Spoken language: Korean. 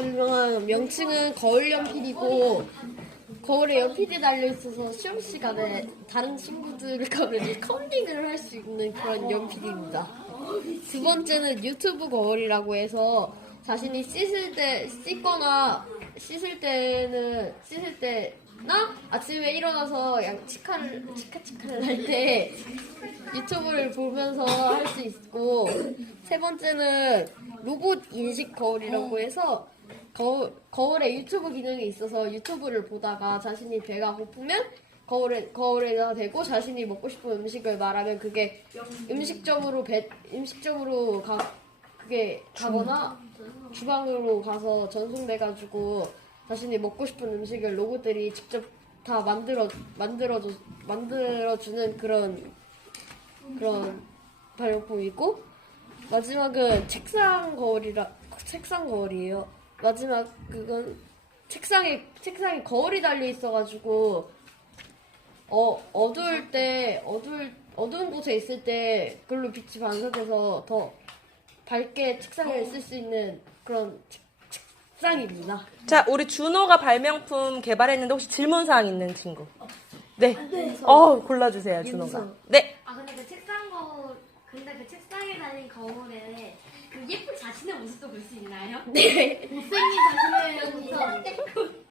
설명 명칭은 거울 연필이고 거울에 연필이 달려 있어서 시험 시간에 다른 친구들과 컬링을 할 수 있는 그런 연필입니다. 두 번째는 유튜브 거울이라고 해서 자신이 씻을 때 씻거나 씻을 때는 씻을 때나 아침에 일어나서 양 치카를 치카치카를 할 때 유튜브를 보면서 할 수 있고 세 번째는 로봇 인식 거울이라고 해서 거울, 거울에 유튜브 기능이 있어서 유튜브를 보다가 자신이 배가 고프면 거울에, 거울에다 대고 자신이 먹고 싶은 음식을 말하면 그게 음식점으로 배, 음식점으로 가, 그게 가거나 주방으로 가서 전송돼가지고 자신이 먹고 싶은 음식을 로봇들이 직접 다 만들어, 만들어줘, 만들어 주는 그런, 그런 발명품이고 마지막은 책상 거울이라, 책상 거울이에요. 마지막 그건 책상에 책상에 거울이 달려 있어가지고 어 어두울 때 어두울 어두운 곳에 있을 때 그걸로 빛이 반사돼서 더 밝게 책상을 쓸수 있는 그런 책, 책상입니다. 자, 우리 준호가 발명품 개발했는데 혹시 질문사항 있는 친구? 네. 어, 골라주세요, 준호가. 네. 아 근데 그 책상 거울 근데 그 책상에 달린 거울에 그 예쁜 자신의 모습도 볼 수 있나요? 네. 못생긴 자신의 모습